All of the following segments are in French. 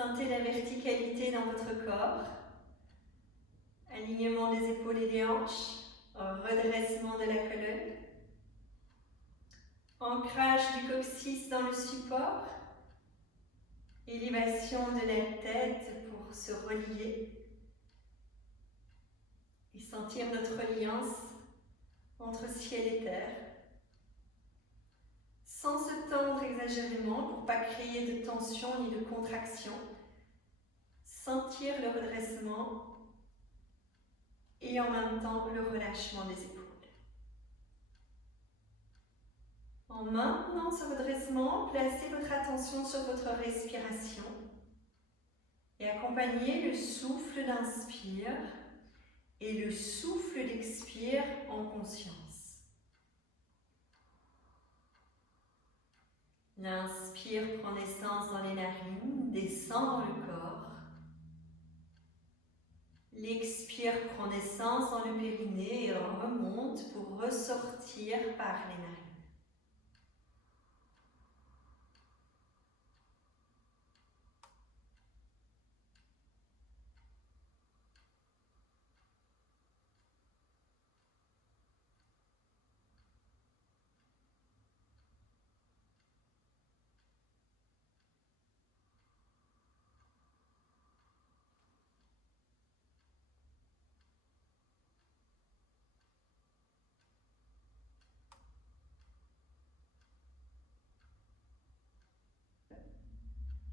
Sentez la verticalité dans votre corps. Alignement des épaules et des hanches. Redressement de la colonne. Ancrage du coccyx dans le support. Élévation de la tête pour se relier. Et sentir notre alliance entre ciel et terre. Sans se tendre exagérément pour ne pas créer de tension ni de contraction. Sentir le redressement et en même temps le relâchement des épaules. En maintenant ce redressement, placez votre attention sur votre respiration et accompagnez le souffle d'inspire et le souffle d'expire en conscience. L'inspire prend naissance dans les narines, descend dans le corps. L'expire prend naissance dans le périnée et remonte pour ressortir par les narines.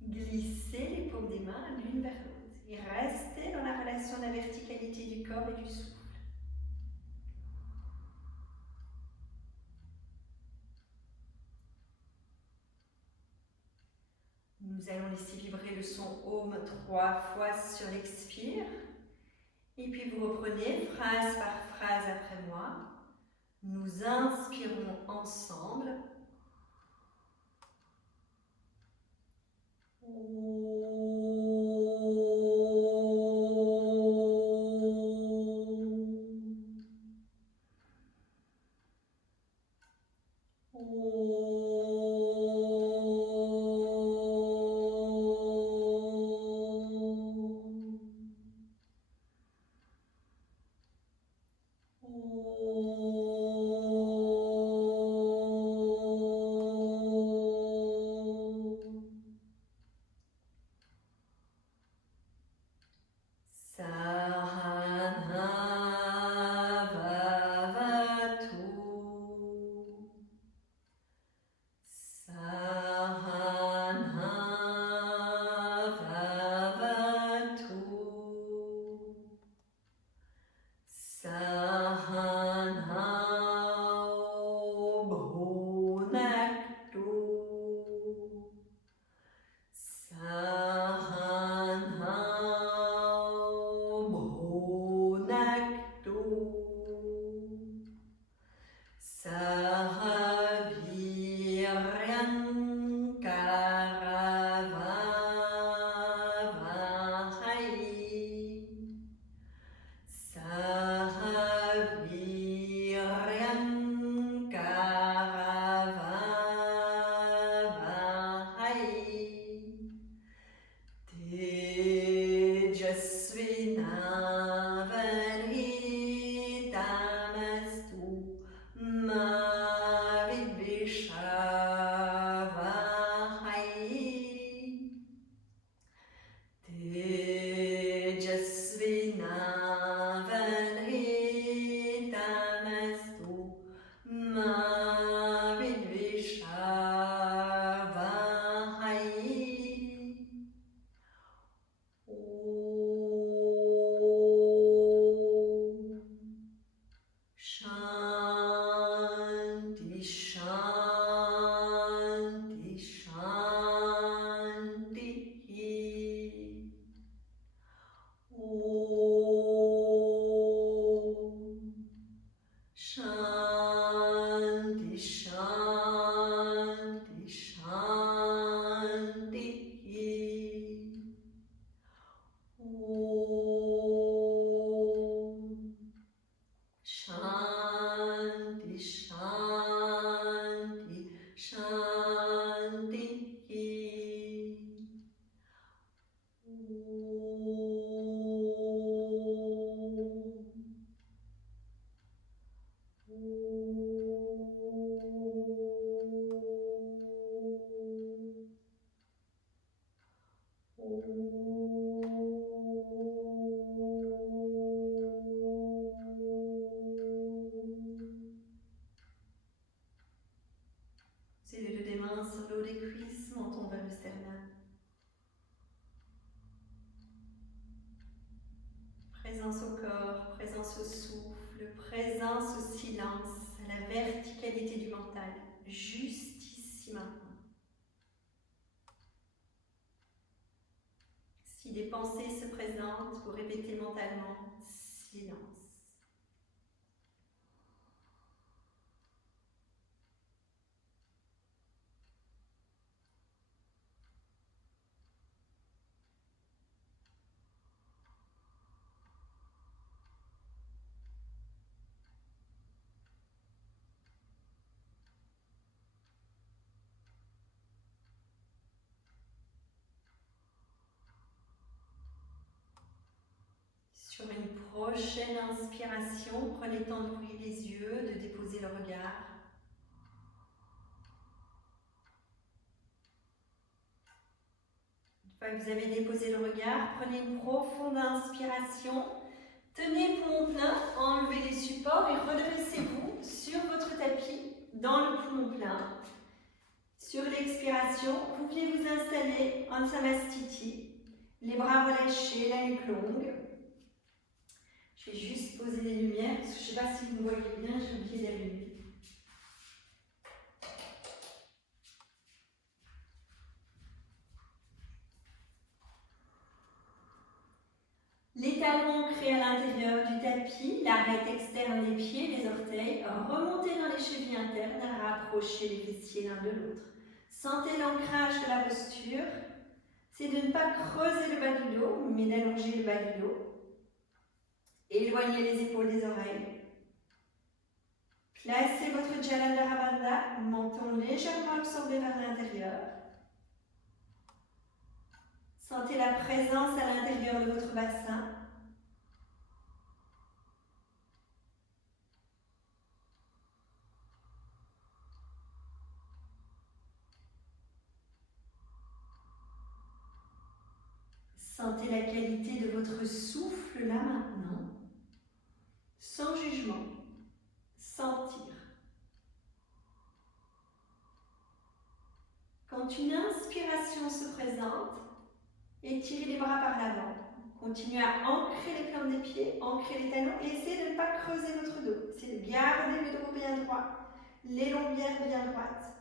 Glissez les paumes des mains l'une vers l'autre et restez dans la relation de la verticalité du corps et du souffle. Nous allons laisser vibrer le son Om 3 fois sur l'expire. Et puis vous reprenez phrase par phrase après moi. Nous inspirons ensemble. mains sur le haut des cuisses, menton vers le sternum. Présence au corps, présence au souffle, présence au silence, à la verticalité du mental, juste ici maintenant. Si des pensées se présentent, vous répétez mentalement silence. Sur une prochaine inspiration, prenez le temps d'ouvrir les yeux, de déposer le regard. Une fois que vous avez déposé le regard, prenez une profonde inspiration. Tenez poumon plein, enlevez les supports et redressez-vous sur votre tapis dans le poumon plein. Sur l'expiration, vous venez vous installer en Samastiti, les bras relâchés, la nuque longue. Je vais juste poser les lumières, parce que je ne sais pas si vous me voyez bien, j'ai oublié d'allumer. Les talons ancrés à l'intérieur du tapis, l'arête externe des pieds, les orteils, remontez dans les chevilles internes, rapprochez les fessiers l'un de l'autre. Sentez l'ancrage de la posture, c'est de ne pas creuser le bas du dos, mais d'allonger le bas du dos. Éloignez les épaules des oreilles. Placez votre Jalandhara Bandha, menton légèrement absorbé vers l'intérieur. Sentez la présence à l'intérieur de votre bassin. Sentez la qualité de votre souffle là maintenant, sans jugement, sentir. Quand une inspiration se présente, étirez les bras par l'avant. Continuez à ancrer les plantes des pieds, ancrer les talons et essayez de ne pas creuser votre dos. Essayez de garder le dos bien droit, les lombaires bien droites.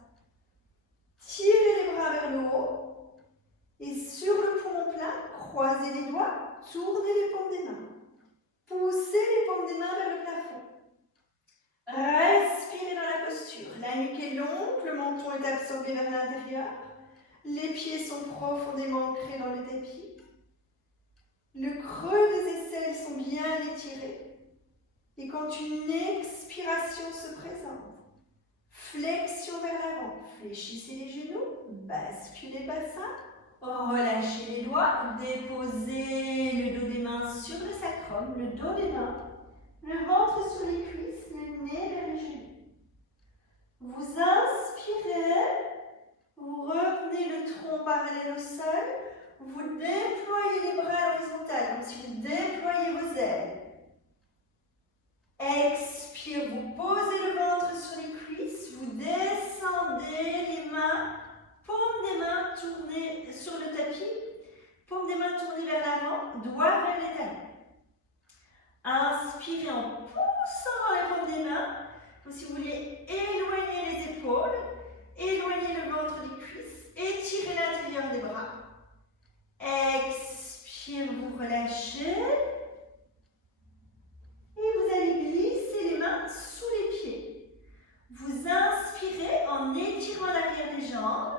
Tirez les bras vers le haut et sur le poumon plein, croisez les doigts, tournez les paumes des mains. Poussez les paumes des mains vers le plafond. Respirez dans la posture. La nuque est longue, le menton est absorbé vers l'intérieur. Les pieds sont profondément ancrés dans le tapis. Le creux des aisselles sont bien étirés. Et quand une expiration se présente, flexion vers l'avant, fléchissez les genoux, basculez le bassin, relâchez les doigts, déposez le dos des mains sur le sacrum, le dos des mains, le ventre sur les cuisses, le nez vers les genoux. Vous inspirez, vous revenez le tronc parallèle au sol, vous déployez les bras à l'horizontale, comme si vous déployez vos ailes. Expire, vous posez le ventre sur les cuisses, vous descendez les mains, paume des mains tournées sur le tapis, paume des mains tournées vers l'avant, doigts vers les talons. Inspirez en poussant dans les paumes des mains, comme si vous vouliez éloigner les épaules, éloigner le ventre des cuisses, étirez l'intérieur des bras. Expire, vous relâchez. Et vous allez glisser les mains sous les pieds. Vous inspirez en étirant l'arrière des jambes.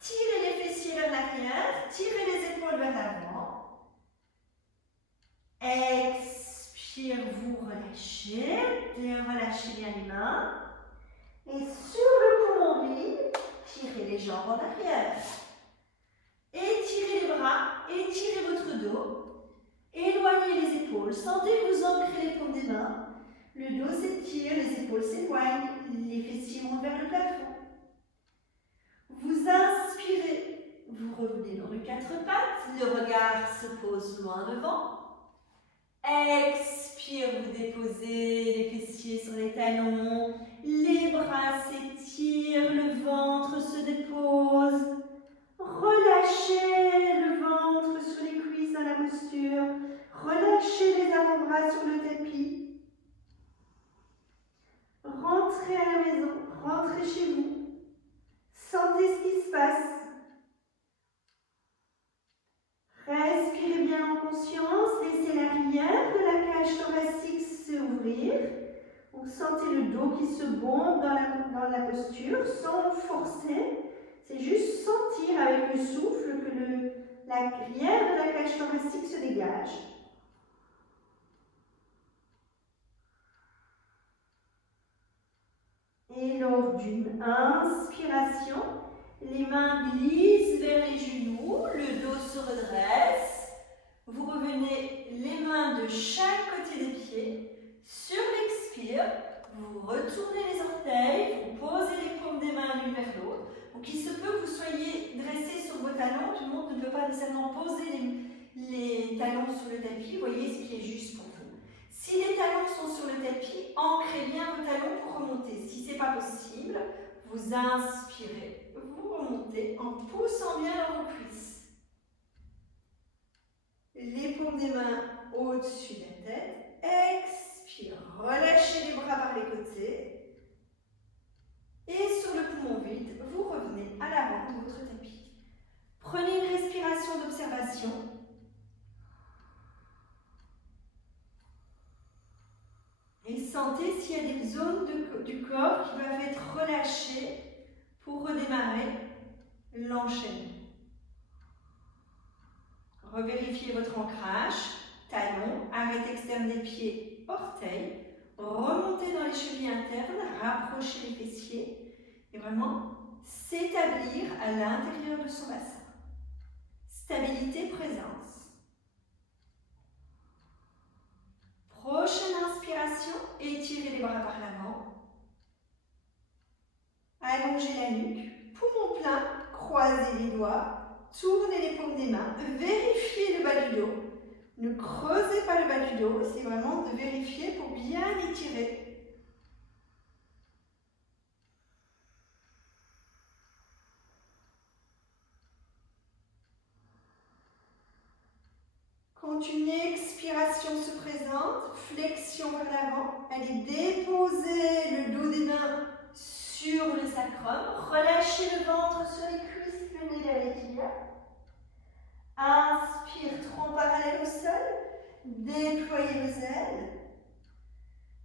Tirez les fessiers vers l'arrière. Tirez les épaules vers l'avant. Expire, vous relâchez. Relâchez bien les mains. Et sur le poumon vide, tirez les jambes en arrière. Étirez les bras. Étirez votre dos. Éloignez les épaules, sentez que vous ancrez les paumes des mains, le dos s'étire, les épaules s'éloignent, les fessiers montent vers le plafond. Vous inspirez, vous revenez dans le quatre pattes, le regard se pose loin devant. Expire, vous déposez les fessiers sur les talons, les bras s'étirent, le ventre se dépose. Vous sentez le dos qui se bombe dans la posture sans forcer. C'est juste sentir avec le souffle que l'arrière de la cage thoracique se dégage. Et lors d'une inspiration, les mains glissent vers les genoux, le dos se redresse. Vous revenez les mains de chaque côté des pieds. Sur l'expire, vous retournez les orteils, vous posez les paumes des mains l'une vers l'autre. Donc il se peut que vous soyez dressé sur vos talons. Tout le monde ne peut pas nécessairement poser les talons sur le tapis. Vous voyez ce qui est juste pour vous. Si les talons sont sur le tapis, ancrez bien vos talons pour remonter. Si ce n'est pas possible, vous inspirez, vous remontez en poussant bien dans vos cuisses. Les paumes des mains au-dessus de la tête. Expire, relâchez les bras par les côtés. Et sur le poumon vide, vous revenez à l'avant de votre tapis. Prenez une respiration d'observation. Et sentez s'il y a des zones du corps qui doivent être relâchées pour redémarrer l'enchaînement. Revérifiez votre ancrage, talons, arête externe des pieds, orteils. Remontez dans les chevilles internes, rapprochez les fessiers et vraiment s'établir à l'intérieur de son bassin. Stabilité, présence. Prochaine inspiration, étirez les bras par l'avant. Allongez la nuque, poumon plein, croisez les doigts, tournez les paumes des mains, vérifiez le bas du dos. Ne creusez pas le bas du dos, c'est vraiment de vérifier pour bien étirer. Quand une expiration se présente, flexion vers l'avant, allez déposer le dos des mains sur le sacrum, relâchez le ventre sur les cuisses, le nez vers les tibias. Inspire, tronc parallèle au sol, déployez vos ailes.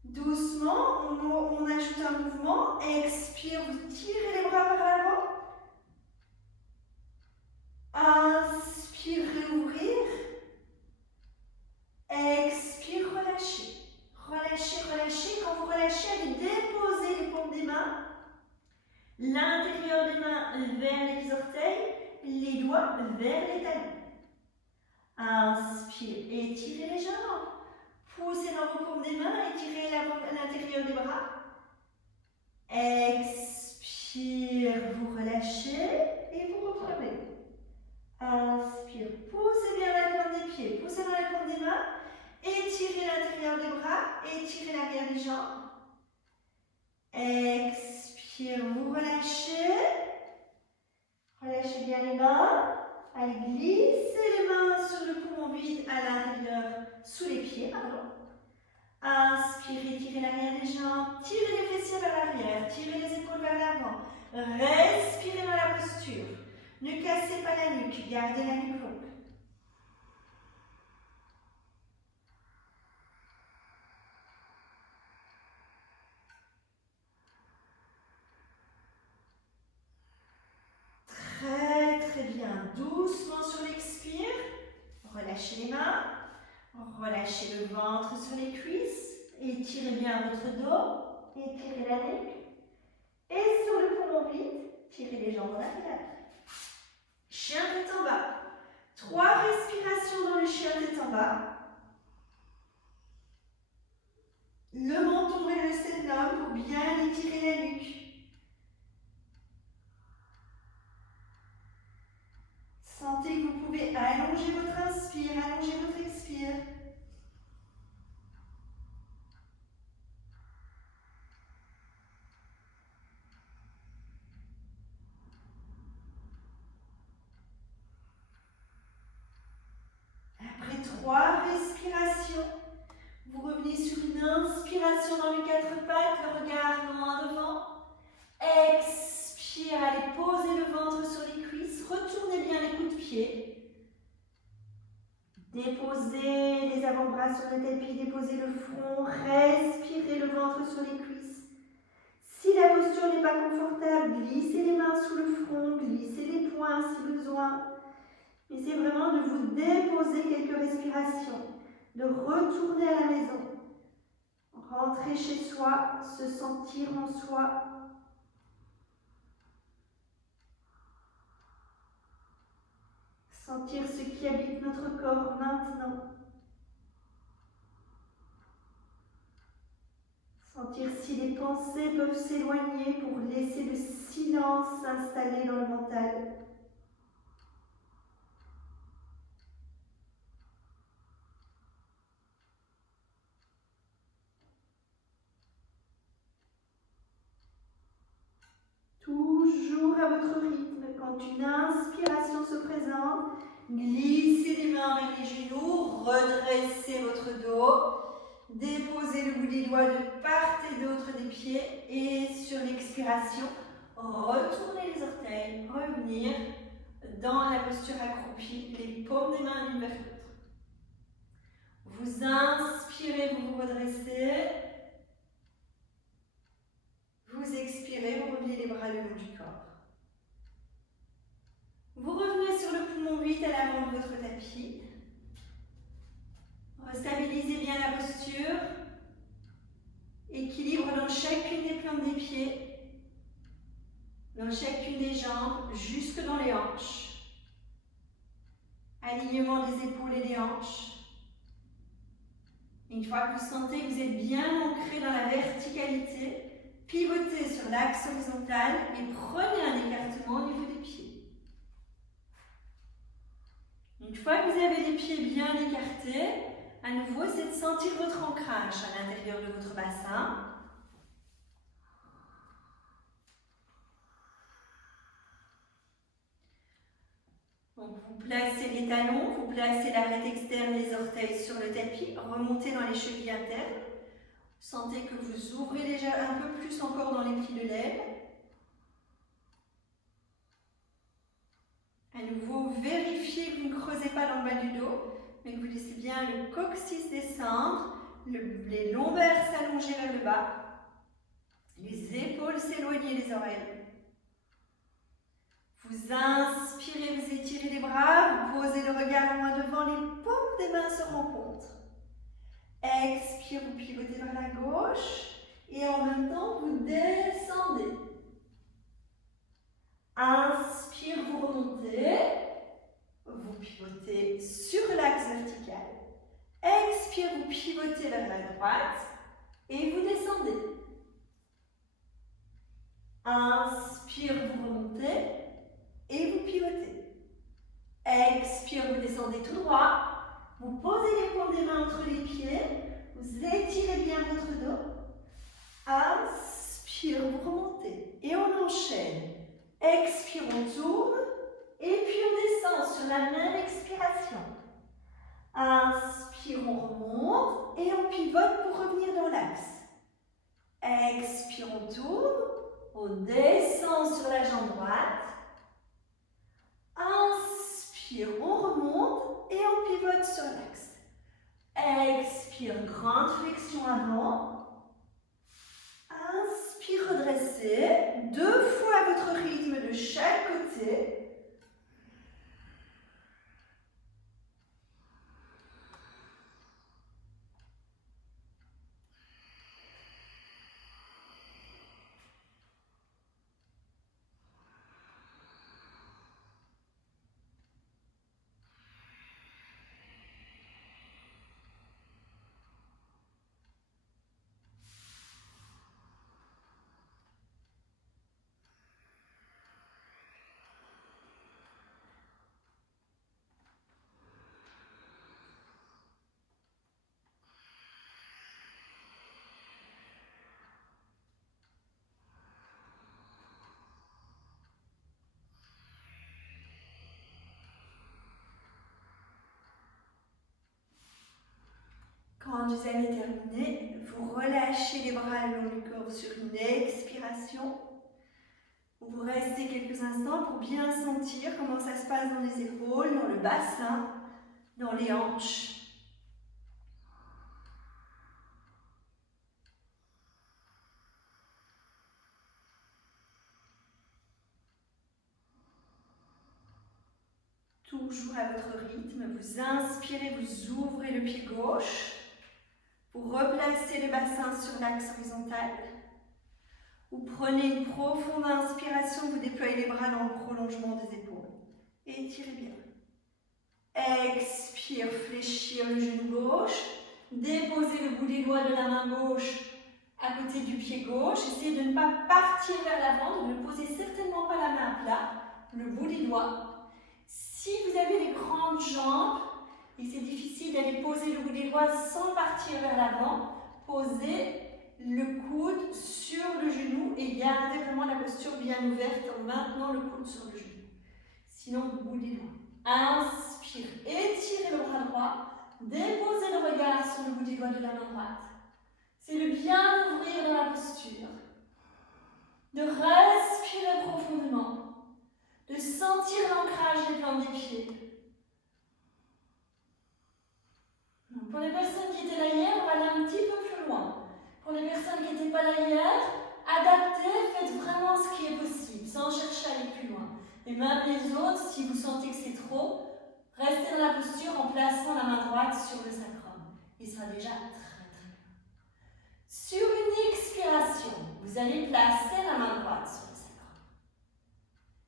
Doucement, on ajoute un mouvement, expire, vous tirez les bras vers l'avant. Inspire, réouvrir. Expire, relâchez. Relâchez, relâchez. Quand vous relâchez, allez déposer les paumes des mains. L'intérieur des mains vers les orteils, les doigts vers les talons. Inspire, étirez les jambes. Poussez dans vos paumes des mains, étirez l'intérieur des bras. Expire, vous relâchez et vous reprenez. Inspire, poussez bien la pointe des pieds, poussez dans la paume des mains. Étirez l'intérieur des bras, étirez l'arrière des jambes. Expire, vous relâchez. Relâchez bien les mains. Allez, glissez les mains sur le poumon vide à l'intérieur, sous les pieds, pardon. Inspirez, tirez l'arrière des jambes, tirez les fessiers vers l'arrière, tirez les épaules vers l'avant. Respirez dans la posture. Ne cassez pas la nuque, gardez la nuque longue. Très très bien. Doucement sur l'expire. Relâchez les mains. Relâchez le ventre sur les cuisses. Étirez bien votre dos. Étirez la nuque. Et sur le poumon vide, tirez les jambes en arrière. Chien tête en bas. 3 respirations dans le chien tête en bas. Le menton vers le sternum pour bien étirer la nuque. Sentez que vous pouvez allonger votre inspire, allonger votre expire. Après 3 respirations, vous revenez sur une inspiration dans les 4 pattes, le regard loin devant. Expire, allez poser le ventre sur les cuisses, retournez bien les coups de pied. Déposez les avant-bras sur le tapis, déposez le front, respirez le ventre sur les cuisses. Si la posture n'est pas confortable, glissez les mains sous le front, glissez les poings si besoin. Essayez vraiment de vous déposer quelques respirations, de retourner à la maison. Rentrer chez soi, se sentir en soi. Sentir ce qui habite notre corps maintenant. Sentir si les pensées peuvent s'éloigner pour laisser le silence s'installer dans le mental. Toujours à votre rythme, quand une inspiration se présente, glissez les mains vers les genoux, redressez votre dos, déposez le bout des doigts de part et d'autre des pieds et sur l'expiration, retournez les orteils, revenir dans la posture accroupie, les paumes des mains l'une vers l'autre. Vous inspirez, vous vous redressez. Vous expirez, vous revenez les bras le long du corps. Vous revenez sur le poumon 8 à l'avant de votre tapis. Restabilisez bien la posture. Équilibre dans chacune des plantes des pieds, dans chacune des jambes, jusque dans les hanches. Alignement des épaules et des hanches. Une fois que vous sentez que vous êtes bien ancré dans la verticalité, pivotez sur l'axe horizontal et prenez un écartement au niveau des pieds. Une fois que vous avez les pieds bien écartés, à nouveau, c'est de sentir votre ancrage à l'intérieur de votre bassin. Donc, vous placez les talons, vous placez l'arête externe des orteils sur le tapis, remontez dans les chevilles internes. Sentez que vous ouvrez déjà un peu plus encore dans les plis de l'aile. À nouveau, vérifiez que vous ne creusez pas dans le bas du dos, mais que vous laissez bien le coccyx descendre, les lombaires s'allonger vers le bas, les épaules s'éloigner des oreilles. Vous inspirez, vous étirez les bras, vous posez le regard loin devant, les paumes des mains se rencontrent. Expire, vous pivotez vers la gauche et en même temps vous descendez. Inspire, vous remontez, vous pivotez sur l'axe vertical. Expire, vous pivotez vers la droite et vous descendez. Inspire, vous remontez et vous pivotez. Expire, vous descendez tout droit. Vous posez les paumes des mains entre les pieds. Vous étirez bien votre dos. Inspire, vous remontez. Et on enchaîne. Expire, on tourne. Et puis on descend sur la même expiration. Inspire, on remonte. Et on pivote pour revenir dans l'axe. Expire, on tourne. On descend sur la jambe droite. Inspire, on remonte et on pivote sur l'axe. Expire, grande flexion avant. Inspire, redressez. 2 fois à votre rythme de chaque côté. Quand vous avez terminé, vous relâchez les bras le long du corps sur une expiration. Vous restez quelques instants pour bien sentir comment ça se passe dans les épaules, dans le bassin. dans les hanches. Toujours à votre rythme, vous inspirez, vous ouvrez le pied gauche, vous replacez le bassin sur l'axe horizontal, vous prenez une profonde inspiration, vous déployez les bras dans le prolongement des épaules, et étirez bien. Expire, fléchir le genou gauche, déposez le bout des doigts de la main gauche à côté du pied gauche, essayez de ne pas partir vers l'avant, de ne poser certainement pas la main à plat, le bout des doigts. Si vous avez des grandes jambes et c'est difficile d'aller poser le bout des doigts sans partir vers l'avant, posez le coude sur le genou et gardez vraiment la posture bien ouverte en maintenant le coude sur le genou. Sinon, le bout des doigts. Inspire, étirez le bras droit, déposez le regard sur le bout des doigts de la main droite. C'est de bien ouvrir dans la posture, de respirer profondément, de sentir l'ancrage des plantes des pieds. Donc pour les personnes qui étaient là hier, on va aller un petit peu plus loin. Pour les personnes qui n'étaient pas là hier, adaptez, faites vraiment ce qui est possible, sans chercher à aller plus loin. Et même les autres, si vous sentez que c'est trop, restez dans la posture en plaçant la main droite sur le sacrum. Il sera déjà très très bien. Sur une expiration, vous allez placer la main droite sur le sacrum.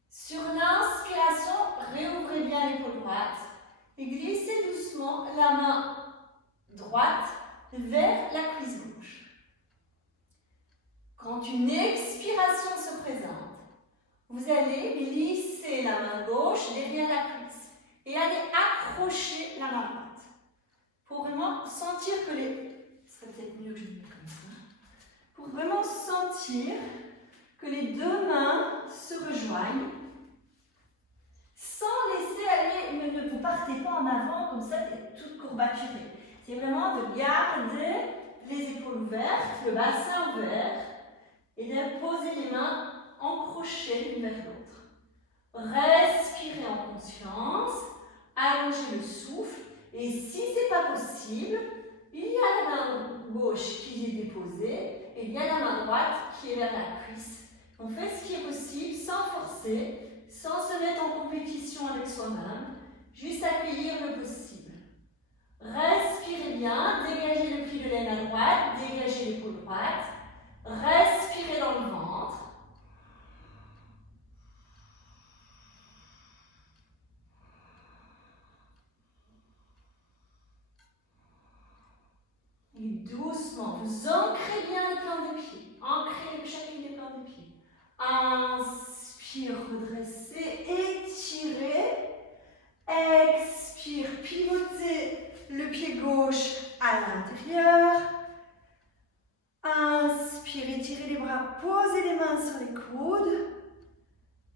Sur l'inspiration, réouvrez bien l'épaule droite et glissez doucement la main droite vers la cuisse gauche. Quand une expiration se présente, vous allez glisser la main gauche derrière la cuisse et allez accrocher la main droite pour vraiment sentir que ce serait peut-être mieux que je le mette comme ça. Pour vraiment sentir que les deux mains se rejoignent sans laisser aller, ne vous partez pas en avant comme ça, toute courbaturée. C'est vraiment de garder les épaules ouvertes, le bassin ouvert et de poser les mains encrochées l'une vers l'autre. Respirez en conscience, allongez le souffle et si ce n'est pas possible, il y a la main gauche qui est déposée et il y a la main droite qui est vers la cuisse. On fait ce qui est possible sans forcer, sans se mettre en compétition avec soi-même, juste accueillir le possible. Respirez bien, dégagez le pli de l'aine à droite, dégagez l'épaule droite, respirez dans le ventre. Et doucement, vous ancrez bien les plans des pieds, ancrez chacune des plans des pieds. Inspire, redressez, étirez. Expire, pivotez le pied gauche à l'intérieur. Inspire, étirez les bras, posez les mains sur les coudes.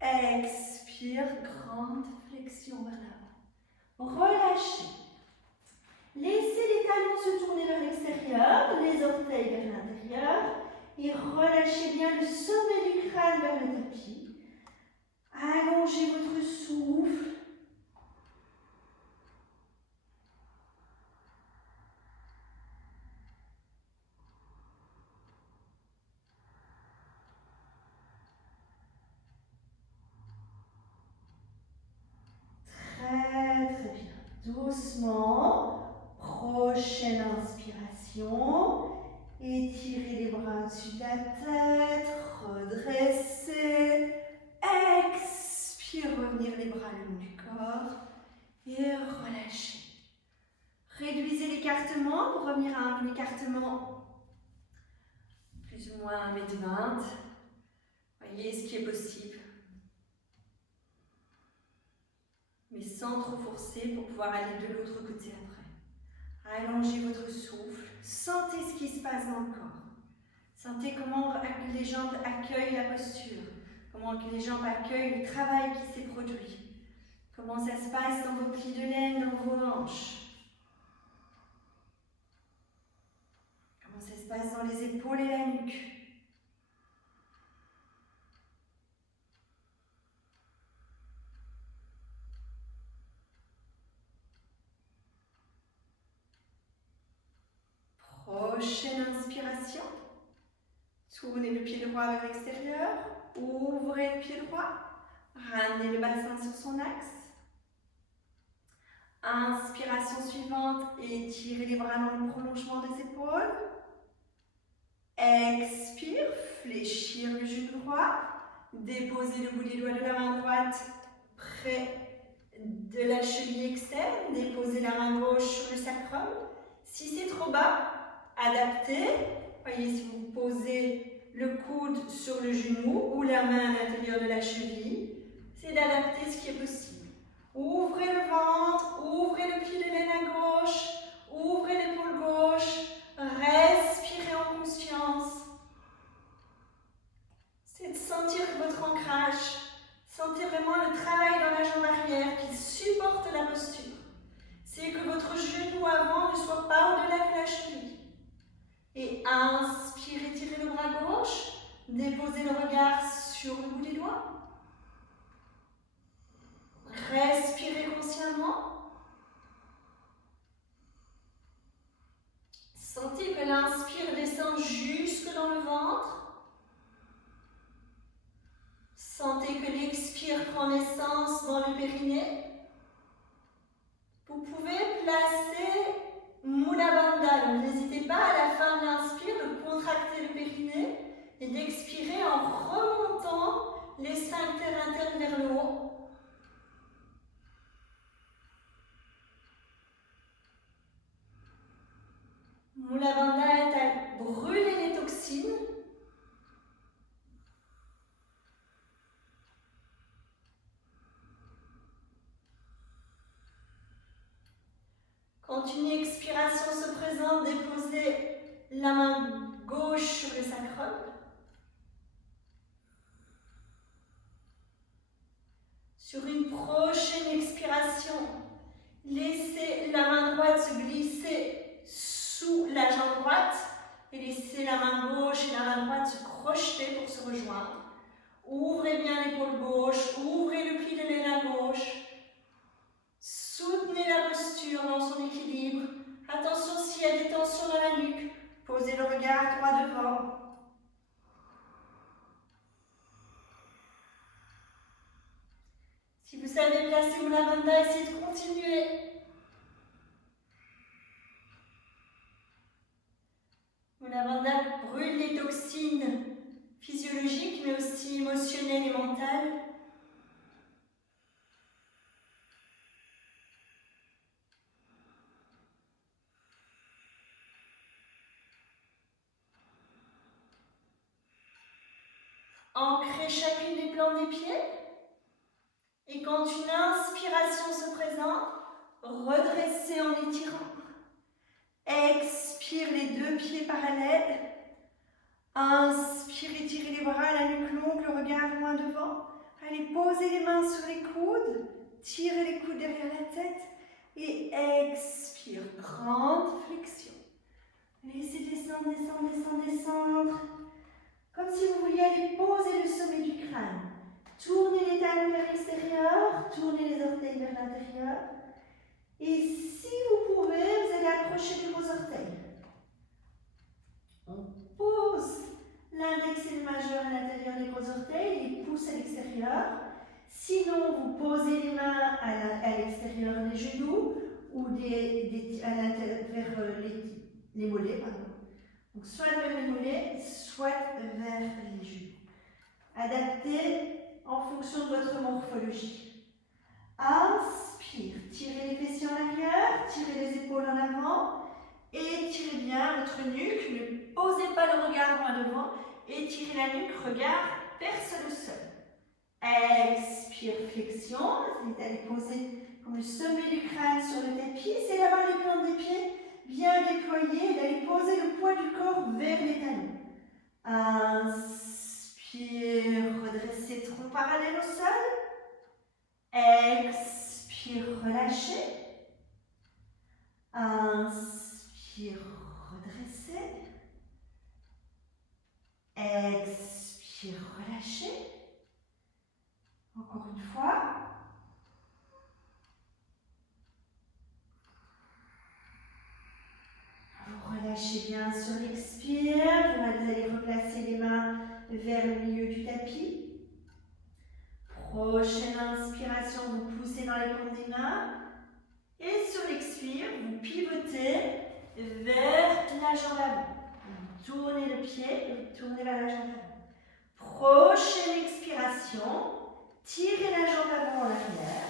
Expire, grande flexion vers l'avant. Relâchez. Laissez les talons se tourner vers l'extérieur, les orteils vers l'intérieur. Et relâchez bien le sommet du crâne vers le tapis. Allongez votre souffle. Très très bien. Doucement, prochaine inspiration. Étirez les bras au-dessus de la tête, redressez. Expire, revenir les bras le long du corps et relâchez. Réduisez l'écartement pour revenir à un écartement plus ou moins 1,20 m. Voyez ce qui est possible. Mais sans trop forcer pour pouvoir aller de l'autre côté après. Allongez votre souffle, sentez ce qui se passe dans le corps. Sentez comment les jambes accueillent la posture, comment les jambes accueillent le travail qui s'est produit. Comment ça se passe dans vos plis de laine, dans vos hanches. Comment ça se passe dans les épaules et la nuque. prochaine inspiration, tournez le pied droit vers l'extérieur, ouvrez le pied droit, ramenez le bassin sur son axe. Inspiration suivante, étirez les bras dans le prolongement des épaules. Expire, fléchir le genou droit, déposez le bout des doigts de la main droite près de la cheville externe, déposez la main gauche sur le sacrum. Si c'est trop bas, adaptez. Voyez, si vous posez le coude sur le genou ou la main à l'intérieur de la cheville, c'est d'adapter ce qui est possible. Ouvrez le ventre, ouvrez le pied de l'aine à gauche, ouvrez l'épaule gauche, respirez en conscience. C'est de sentir votre ancrage. Sentez vraiment le travail dans la jambe arrière qui supporte la posture. C'est que votre genou avant ne soit pas au-delà de la cheville. Et inspirez, tirez le bras gauche, déposez le regard sur le bout des doigts. Respirez consciemment. Sentez que l'inspire descend jusque dans le ventre. Sentez que l'expire prend naissance dans le périnée. Vous pouvez placer Mula Bandha. Donc n'hésitez pas à la fin de l'inspire de contracter le périnée et d'expirer en remontant les sphincters internes vers le haut. Mula Bandha est à brûler les toxines. Quand une expiration se présente, déposez la main gauche sur le sacrum. Sur une prochaine expiration, laissez la main droite se glisser sous la jambe droite et laissez la main gauche et la main droite se crocheter pour se rejoindre. Ouvrez bien l'épaule gauche, ouvrez le pli de l'aine à gauche. Soutenez la posture dans son équilibre. Attention s'il y a des tensions dans la nuque. Posez le regard droit devant. Si vous savez placer Mula Bandha, essayez de continuer. Mula Bandha brûle les toxines physiologiques, mais aussi émotionnelles et mentales. Ancrez chacune des plantes des pieds. Et quand une inspiration se présente, redressez en étirant. Expire les deux pieds parallèles. Inspire, étirez les bras, la nuque longue, le regard loin devant. Allez, posez les mains sur les coudes. Tirez les coudes derrière la tête. Et expire, grande flexion. Laissez descendre, descendre, descendre, descendre. Comme si vous vouliez aller poser le sommet du crâne. Tournez les talons vers l'extérieur, tournez les orteils vers l'intérieur. Et si vous pouvez, vous allez accrocher les gros orteils. On pose l'index et le majeur à l'intérieur des gros orteils, les pouces à l'extérieur. Sinon, vous posez les mains à l'extérieur des genoux ou vers les mollets. Pardon. Donc, soit vers les mollets, soit vers les genoux. Adaptez en fonction de votre morphologie. Inspire, tirez les fessiers en arrière, tirez les épaules en avant, étirez bien votre nuque, ne posez pas le regard loin devant, étirez la nuque, regard perce le sol. Expire, flexion, vous allez poser comme le sommet du crâne sur le tapis, c'est d'avoir les plantes des pieds bien déployées et d'aller poser le poids du corps vers les talons. Inspire, redressez tronc parallèle au sol. Expire, relâchez. Inspire, redressez. Expire, relâchez. Encore une fois. Vous relâchez. Relâchez bien sur l'expire. Vous allez replacer les mains vers le milieu du tapis. Prochaine inspiration, vous poussez dans les paumes des mains. Et sur l'expire, vous pivotez vers la jambe avant. Vous tournez le pied et vous tournez vers la jambe avant. Prochaine expiration, tirez la jambe avant en arrière.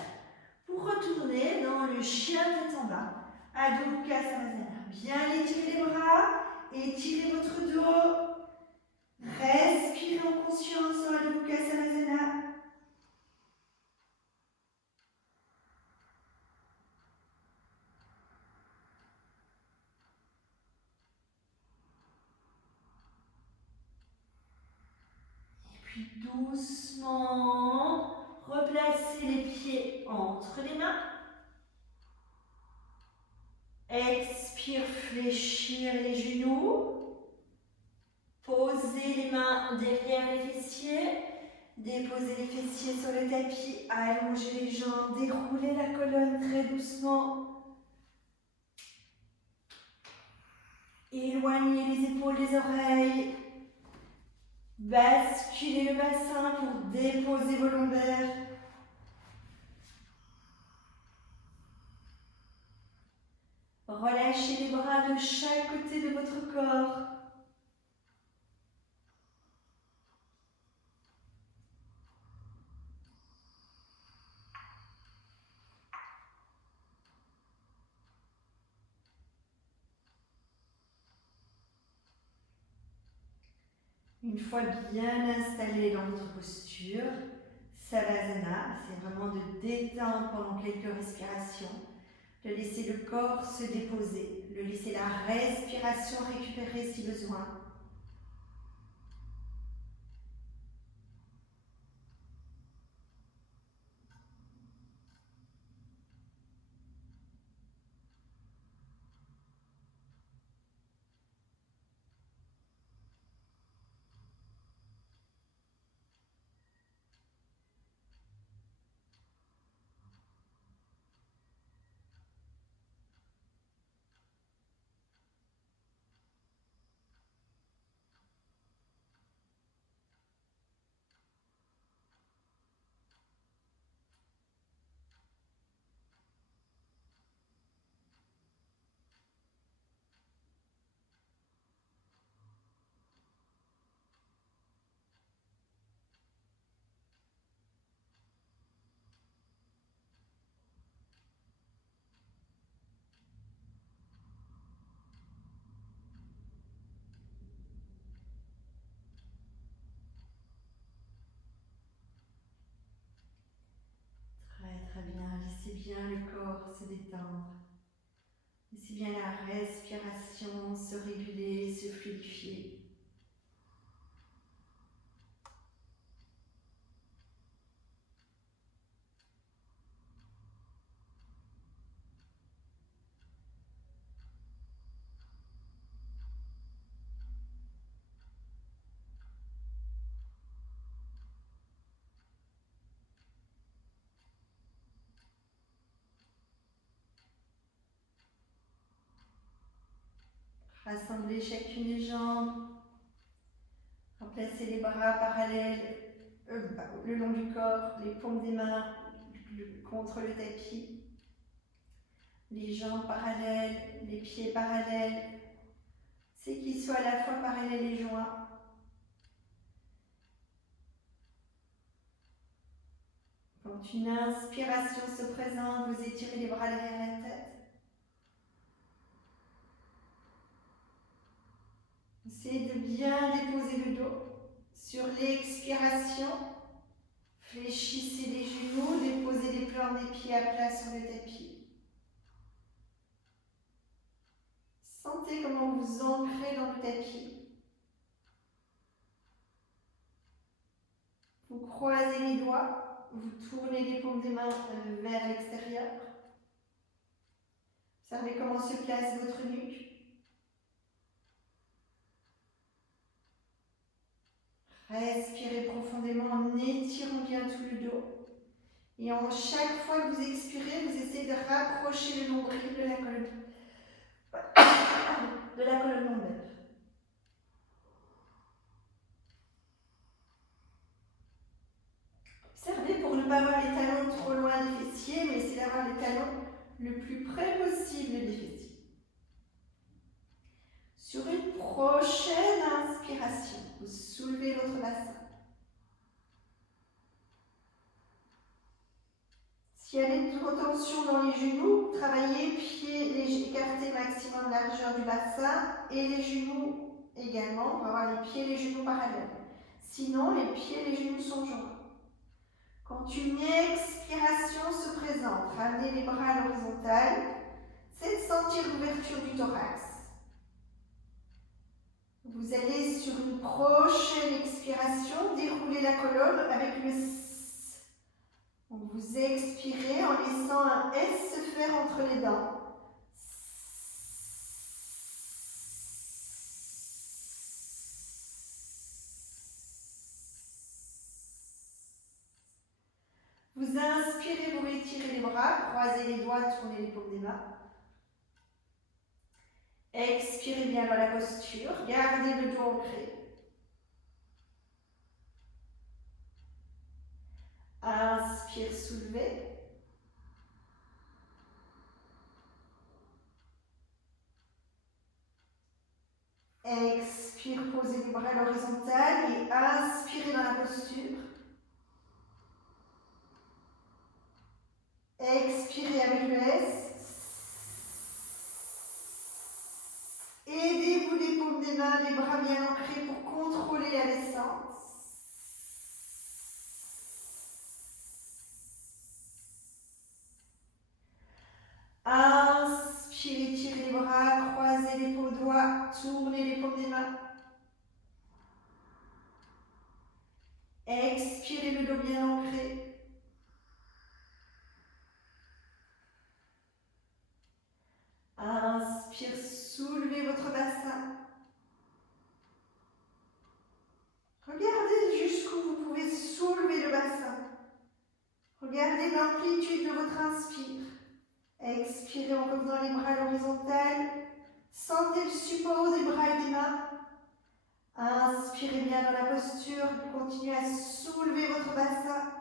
Vous retournez dans le chien tête en bas. Adho Mukha Svanasana. Bien étirez les bras, étirez votre dos. Respirez en conscience dans Adho Mukha Svanasana. Et puis doucement, replacez les pieds entre les mains. Expire, fléchir les genoux. Posez les mains derrière les fessiers. Déposez les fessiers sur le tapis. Allongez les jambes. Déroulez la colonne très doucement. Éloignez les épaules des oreilles. Basculez le bassin pour déposer vos lombaires. Relâchez les bras de chaque côté de votre corps. Une fois bien installé dans votre posture, Savasana, c'est vraiment de détendre pendant quelques respirations, de laisser le corps se déposer, de laisser la respiration récupérer si besoin. Très bien, laissez bien le corps se détendre. Laissez bien la respiration se réguler, se fluidifier. Rassemblez chacune des jambes. Remplacez les bras parallèles le long du corps, les paumes des mains contre le tapis. Les jambes parallèles, les pieds parallèles. C'est qu'ils soient à la fois parallèles et joints. Quand une inspiration se présente, vous étirez les bras derrière la tête. Essayez de bien déposer le dos. Sur l'expiration, fléchissez les genoux, déposez les plans des pieds à plat sur le tapis. Sentez comment vous ancrez dans le tapis. Vous croisez les doigts, vous tournez les paumes des mains vers l'extérieur. Observez comment se place votre nuque. Respirez profondément en étirant bien tout le dos. Et chaque fois que vous expirez, vous essayez de rapprocher le nombril de la colonne. de la colonne lombaire. Observez pour ne pas avoir les talons trop loin des fessiers, mais essayez d'avoir les talons le plus près possible des fessiers. Sur une prochaine inspiration, vous soulevez votre bassin. S'il y a des tensions dans les genoux, travaillez pieds légers, écartés maximum largeur du bassin et les genoux également, pour avoir les pieds et les genoux parallèles. Sinon, les pieds et les genoux sont joints. Quand une expiration se présente, ramenez les bras à l'horizontale, c'est de sentir l'ouverture du thorax. Vous allez sur une prochaine expiration dérouler la colonne avec le S. Vous expirez en laissant un S se faire entre les dents. Vous inspirez, vous étirez les bras, croisez les doigts, tournez les paumes des mains. Expirez bien dans la posture, gardez le dos ancré. Inspire, soulevez. Expire, posez les bras à l'horizontale et inspirez dans la posture. Expirez avec le S. Aidez-vous les paumes des mains, les bras bien ancrés pour contrôler la descente. Inspirez, tirez les bras, croisez les paumes de doigts, tournez les paumes des mains. Expirez le dos bien ancré. Inspire, soulevez votre bassin. Regardez jusqu'où vous pouvez soulever le bassin. Regardez l'amplitude de votre inspire. Expirez en revenant les bras à l'horizontale. Sentez le support des bras et des mains. Inspirez bien dans la posture. Continuez à soulever votre bassin.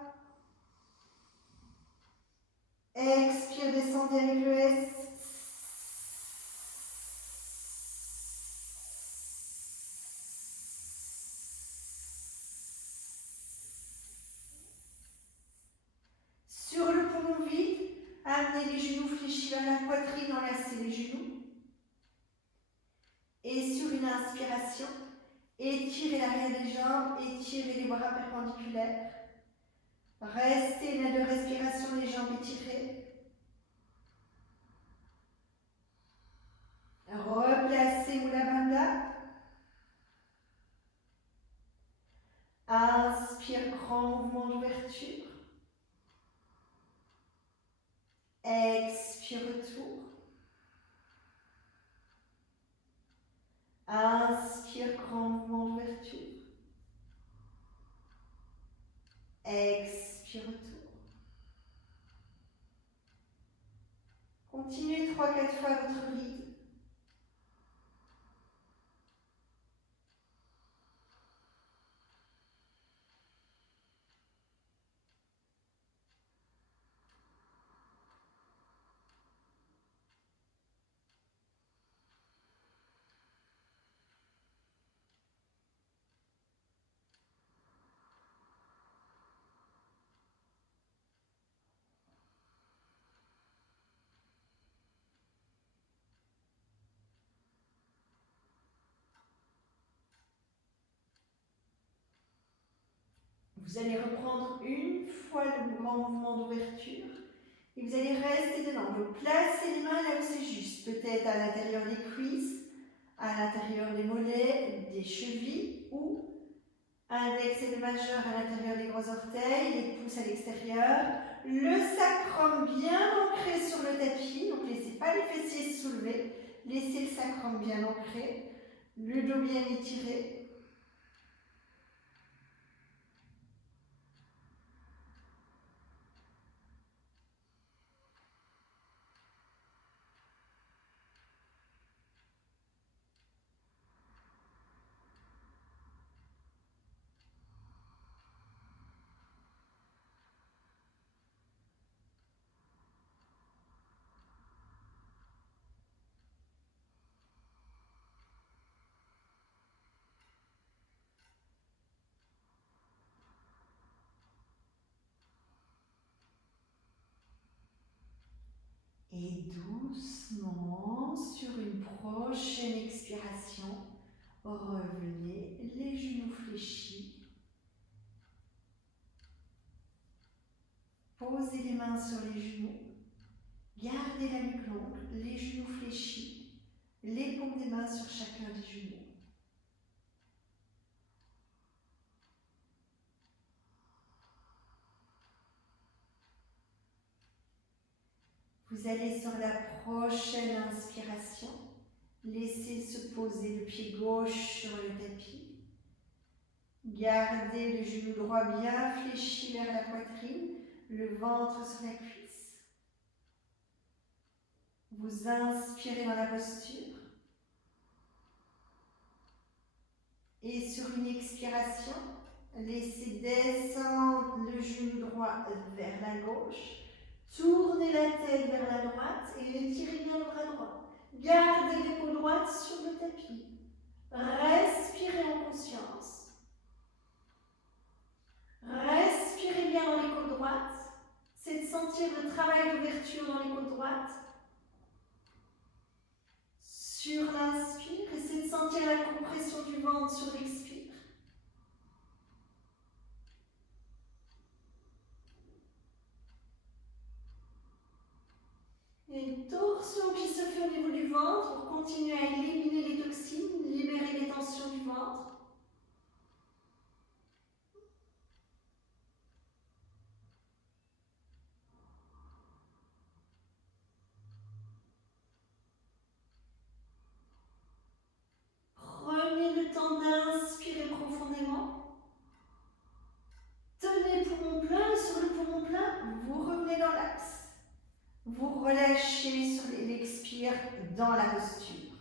Expire, descendez avec le S. Sur le poumon vide, amenez les genoux fléchis vers la poitrine, enlacez les genoux. Et sur une inspiration, étirez l'arrière des jambes, étirez les bras perpendiculaires. Restez là de respiration, les jambes étirées. Replacez Mula Bandha. Inspire, grand mouvement d'ouverture. Expire, retour. Inspire, grand mouvement d'ouverture. Expire, retour. Continuez 3-4 fois votre rythme. Vous allez reprendre une fois le grand mouvement d'ouverture et vous allez rester dedans. Vous placez les mains là où c'est juste, peut-être à l'intérieur des cuisses, à l'intérieur des mollets, des chevilles ou index et le majeur à l'intérieur des gros orteils, les pouces à l'extérieur. Le sacrum bien ancré sur le tapis, donc laissez pas les fessiers se soulever, laissez le sacrum bien ancré, le dos bien étiré. Et doucement, sur une prochaine expiration, revenez les genoux fléchis. Posez les mains sur les genoux. Gardez la nuque longue, les genoux fléchis, les paumes des mains sur chacun des genoux. Vous allez sur la prochaine inspiration, laisser se poser le pied gauche sur le tapis. Gardez le genou droit bien fléchi vers la poitrine, le ventre sur la cuisse. Vous inspirez dans la posture. Et sur une expiration, laissez descendre le genou droit vers la gauche. Tournez la tête vers la droite et étirez bien le bras droit. Gardez l'épaule droite sur le tapis. Respirez en conscience. Respirez bien dans l'épaule droite. C'est de sentir le travail d'ouverture dans l'épaule droite. Sur l'inspire, essayez de sentir la compression du ventre sur l'expire. Et torsion qui se fait au niveau du ventre pour continuer à éliminer les toxines, libérer les tensions du ventre. Prenez le temps d'inspirer profondément. Tenez poumon plein, sur le poumon plein, vous revenez dans l'axe. Vous relâchez sur l'expire dans la posture.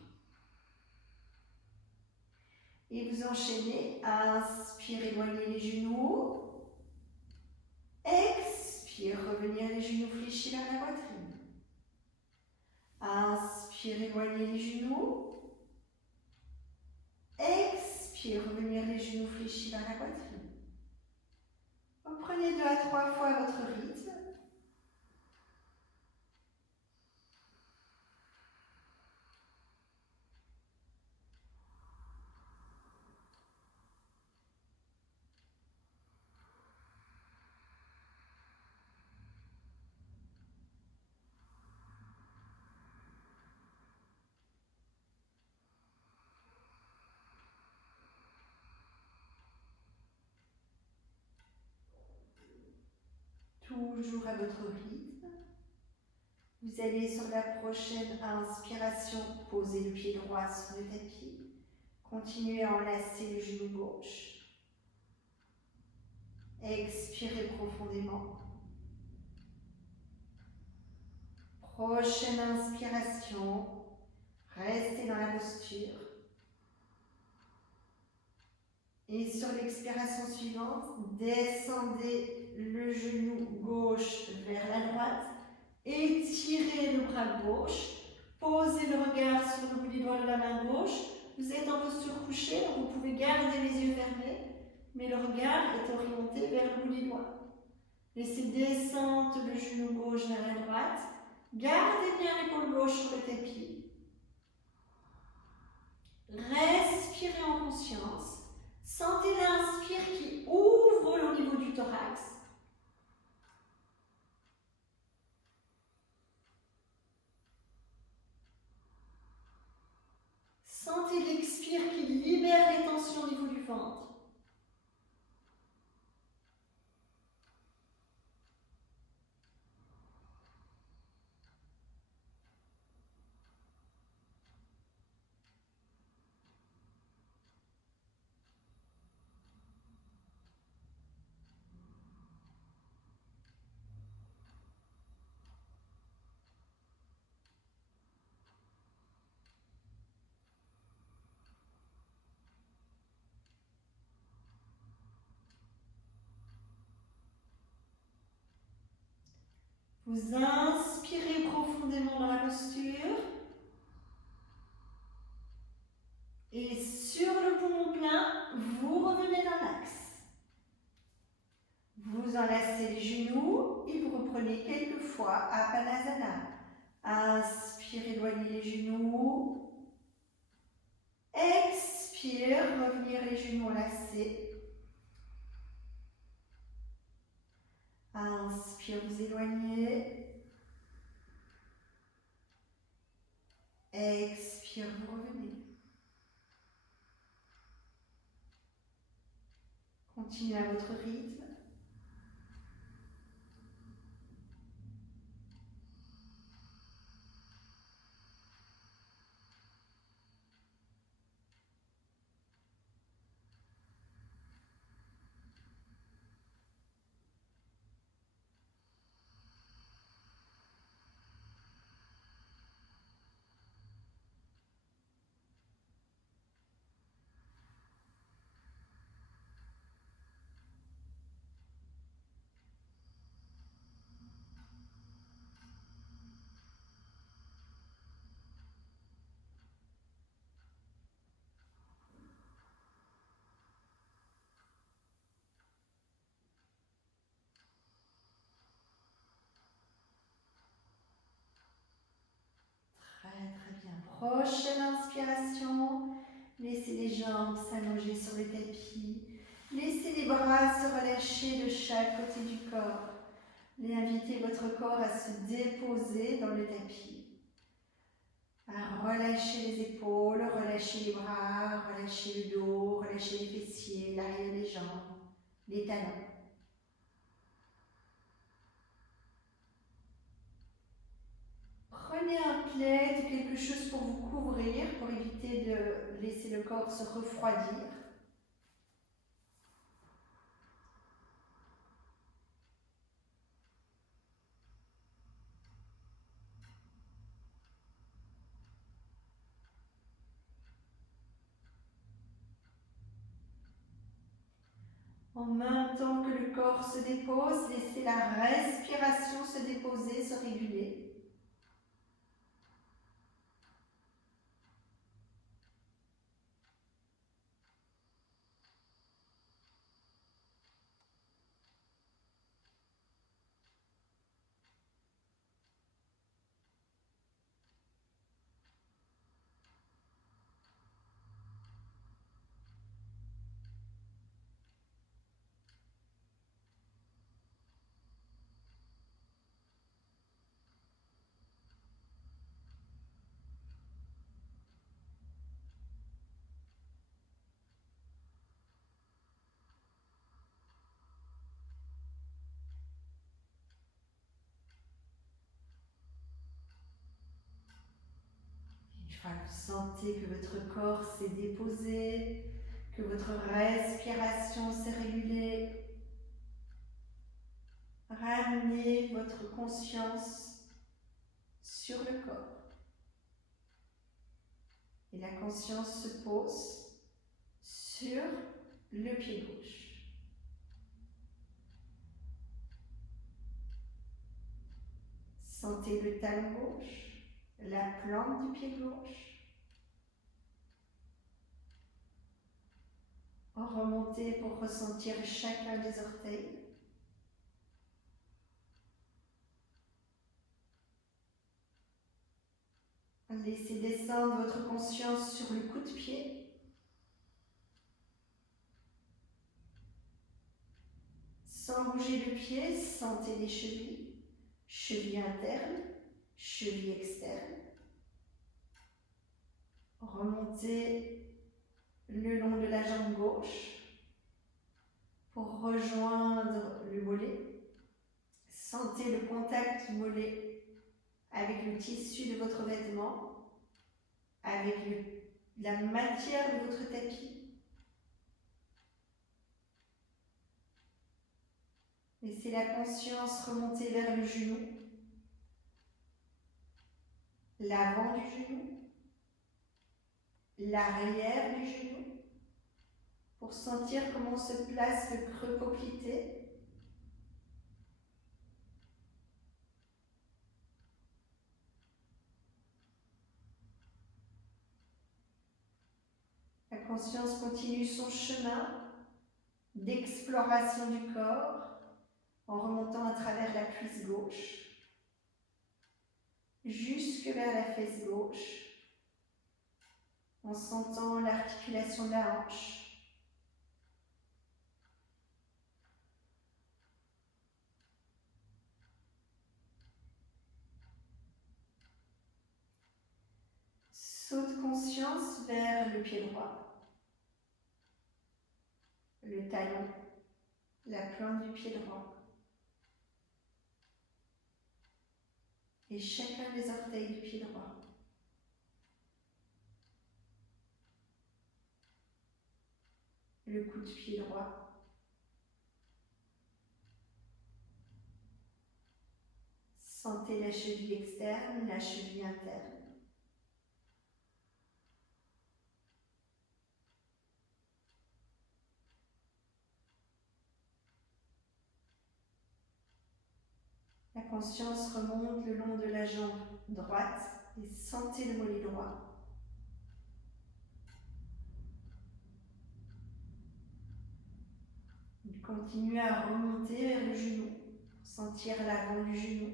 Et vous enchaînez. Inspire, éloignez les genoux. Expire, revenir les genoux fléchis vers la poitrine. Inspire, éloignez les genoux. Expire, revenir les genoux fléchis vers la poitrine. Reprenez 2 à 3 fois votre rythme. Toujours à votre rythme. Vous allez sur la prochaine inspiration, poser le pied droit sur le tapis. Continuez à enlacer le genou gauche. Expirez profondément. Prochaine inspiration, restez dans la posture. Et sur l'expiration suivante, descendez le genou gauche vers la droite. Étirez le bras gauche. Posez le regard sur le bout du doigt de la main gauche. Vous êtes en posture couchée, donc vous pouvez garder les yeux fermés, mais le regard est orienté vers le bout du doigt. Laissez descendre le genou gauche vers la droite. Gardez bien l'épaule gauche sur le tapis. Respirez en conscience. Sentez l'inspire qui ouvre au niveau du thorax. Sentez l'expire qui libère les tensions au niveau du ventre. Vous inspirez profondément dans la posture. Et sur le poumon plein, vous revenez dans l'axe. Vous enlacez les genoux et vous reprenez quelques fois Apanasana. Inspire, éloigner les genoux. Expire, revenir les genoux enlacés. Inspire, vous éloignez. Expire, vous revenez. Continuez à votre rythme. Très bien. Prochaine inspiration. Laissez les jambes s'allonger sur le tapis. Laissez les bras se relâcher de chaque côté du corps. Et invitez votre corps à se déposer dans le tapis. À relâcher les épaules, relâcher les bras, relâcher le dos, relâcher les fessiers, l'arrière des jambes, les talons. Prenez un plaid, quelque chose pour vous couvrir, pour éviter de laisser le corps se refroidir. En même temps que le corps se dépose, laissez la respiration se déposer, se réguler. Une fois que vous sentez que votre corps s'est déposé, que votre respiration s'est régulée, ramenez votre conscience sur le corps. Et la conscience se pose sur le pied gauche. Sentez le talon gauche, la plante du pied gauche. Remontez pour ressentir chacun des orteils. Laissez descendre votre conscience sur le coup de pied. Sans bouger le pied, sentez les chevilles. Cheville interne, cheville externe. Remontez le long de la jambe gauche pour rejoindre le mollet. Sentez le contact du mollet avec le tissu de votre vêtement, avec la matière de votre tapis. Laissez la conscience remonter vers le genou, l'avant du genou, l'arrière du genou, pour sentir comment se place le creux poplité. La conscience continue son chemin d'exploration du corps en remontant à travers la cuisse gauche. jusque vers la fesse gauche, en sentant l'articulation de la hanche. Saut de conscience vers le pied droit, le talon, la plante du pied droit et chacun des orteils du pied droit. Le coup de pied droit. Sentez la cheville externe, la cheville interne. La conscience remonte le long de la jambe droite et sentez le mollet droit. Il continue à remonter vers le genou, pour sentir l'avant du genou,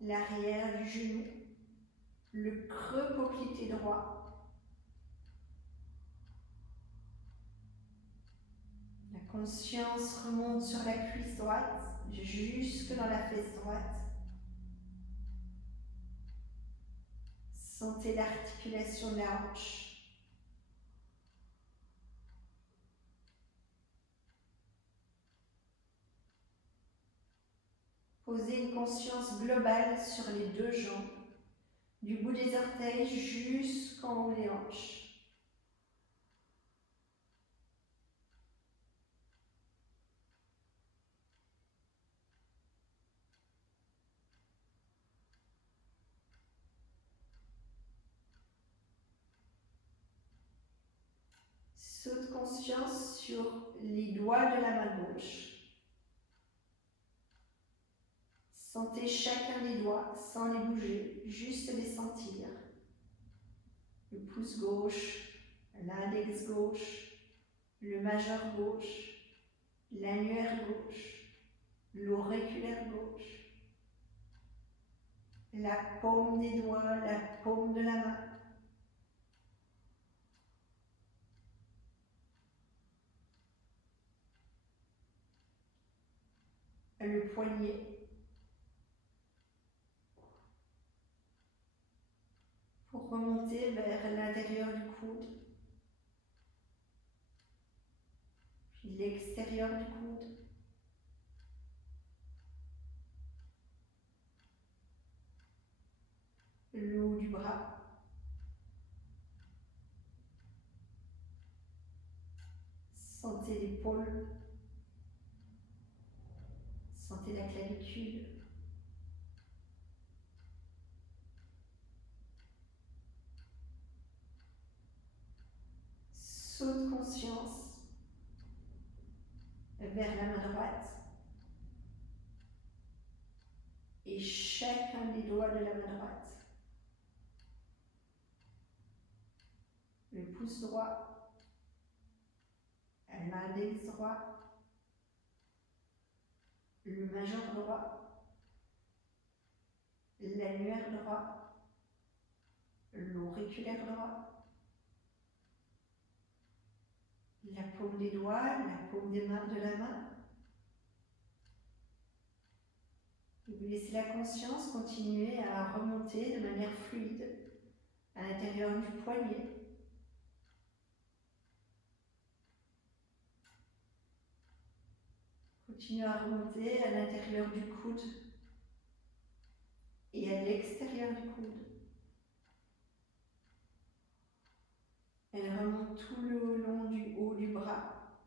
l'arrière du genou, le creux poplité droit. La conscience remonte sur la cuisse droite, jusque dans la fesse droite. Sentez l'articulation de la hanche. Posez une conscience globale sur les deux jambes, du bout des orteils jusqu'en haut des hanches. Saut de conscience sur les doigts de la main gauche. Sentez chacun des doigts sans les bouger, juste les sentir. Le pouce gauche, l'index gauche, le majeur gauche, l'annulaire gauche, l'auriculaire gauche, la paume des doigts, la paume de la main. Le poignet. Pour remonter vers l'intérieur du coude, puis l'extérieur du coude, le haut du bras, sentez l'épaule, sentez la clavicule, saut de conscience vers la main droite et chacun des doigts de la main droite. Le pouce droit, l'index droit, le majeur droit, l'annulaire droit, l'auriculaire droit, la paume des doigts, la paume des mains de la main. Et vous laissez la conscience continuer à remonter de manière fluide à l'intérieur du poignet. Continuez à remonter à l'intérieur du coude et à l'extérieur du coude. Elle remonte tout le long du haut du bras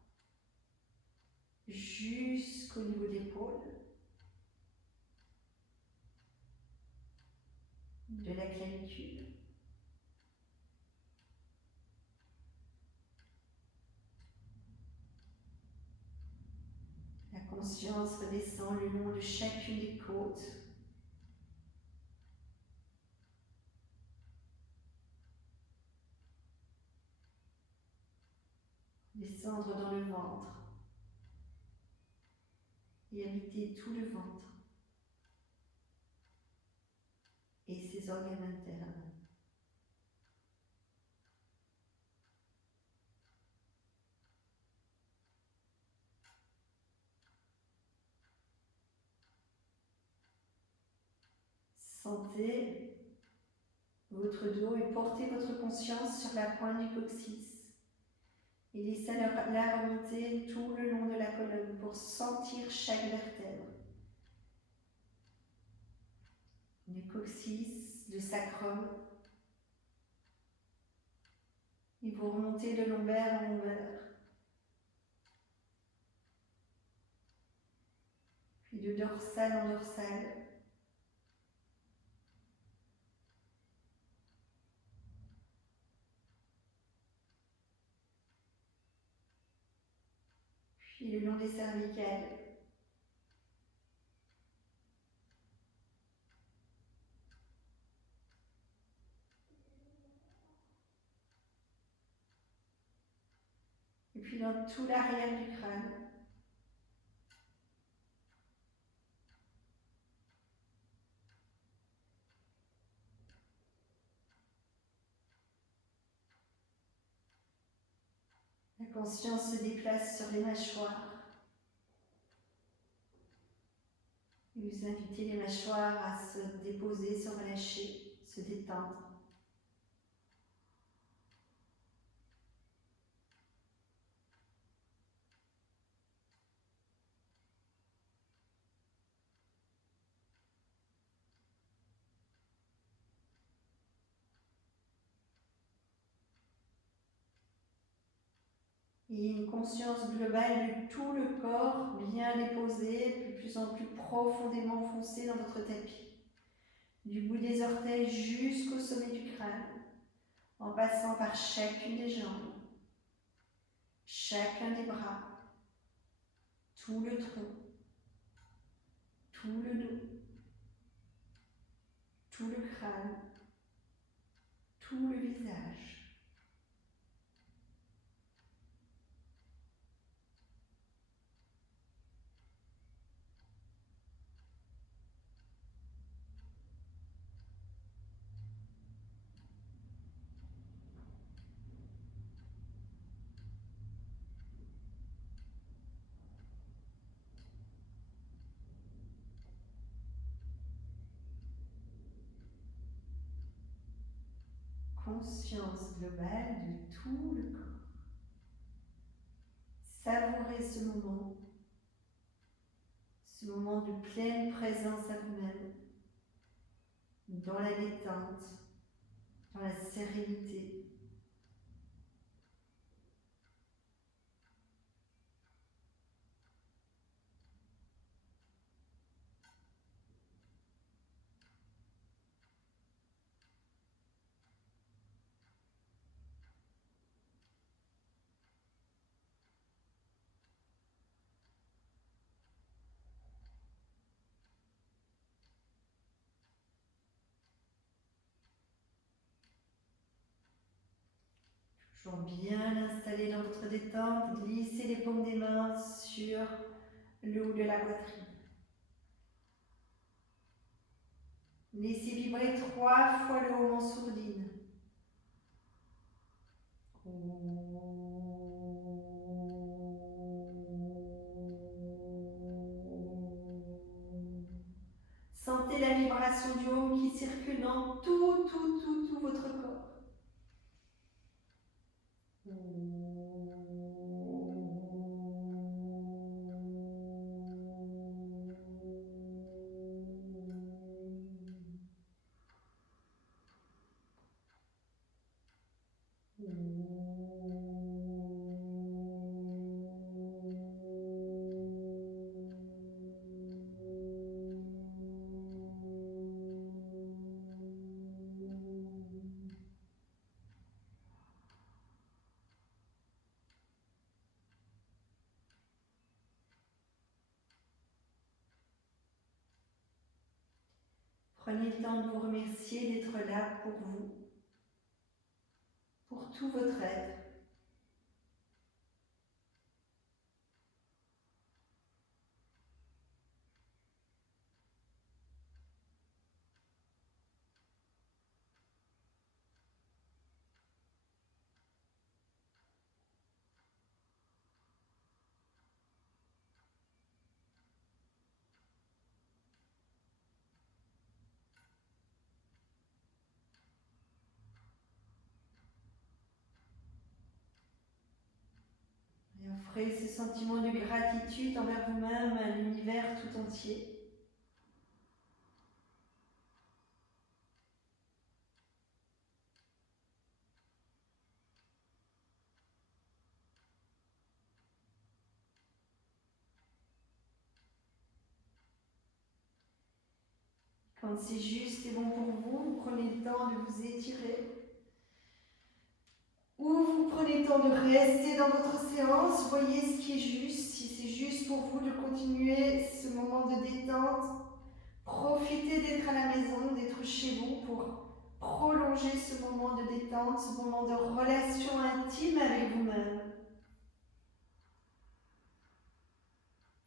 jusqu'au niveau de l'épaule, de la clavicule. La conscience redescend le long de chacune des côtes. Descendre dans le ventre et habiter tout le ventre. ces organes internes. Sentez votre dos et portez votre conscience sur la pointe du coccyx. Et laissez-la remonter tout le long de la colonne pour sentir chaque vertèbre. Le coccyx, le sacrum. Et vous remontez de lombaire en lombaire. Puis de dorsale en dorsale. Puis le long des cervicales. Et puis dans tout l'arrière du crâne. La conscience se déplace sur les mâchoires. Et vous invitez les mâchoires à se déposer, se relâcher, se détendre. Et une conscience globale de tout le corps bien déposé, de plus en plus profondément enfoncé dans votre tapis. Du bout des orteils jusqu'au sommet du crâne, en passant par chacune des jambes, chacun des bras, tout le tronc, tout le dos, tout le crâne, tout le visage. Conscience globale de tout le corps. Savourez ce moment de pleine présence à vous-même, dans la détente, dans la sérénité. Toujours bien installé dans votre détente, glissez les paumes des mains sur le haut de la poitrine. Laissez vibrer 3 fois le haut en sourdine. Sentez la vibration du haut qui circule dans tout votre corps. Prenez le temps de vous remercier d'être là pour vous, pour tout votre être. Offrez ce sentiment de gratitude envers vous-même, à l'univers tout entier. Quand c'est juste et bon pour vous, vous prenez le temps de vous étirer. Ou vous prenez le temps de rester dans votre séance, voyez ce qui est juste. Si c'est juste pour vous de continuer ce moment de détente, profitez d'être à la maison, d'être chez vous pour prolonger ce moment de détente, ce moment de relation intime avec vous-même.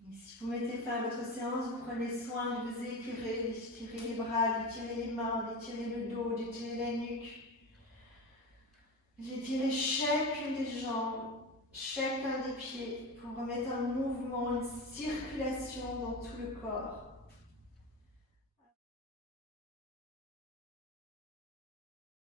Et si vous mettez fin à votre séance, vous prenez soin de vous étirer, d'étirer les bras, d'étirer les mains, d'étirer le dos, d'étirer la nuque. D'étirer chacune des jambes, chacun des pieds pour remettre un mouvement, une circulation dans tout le corps.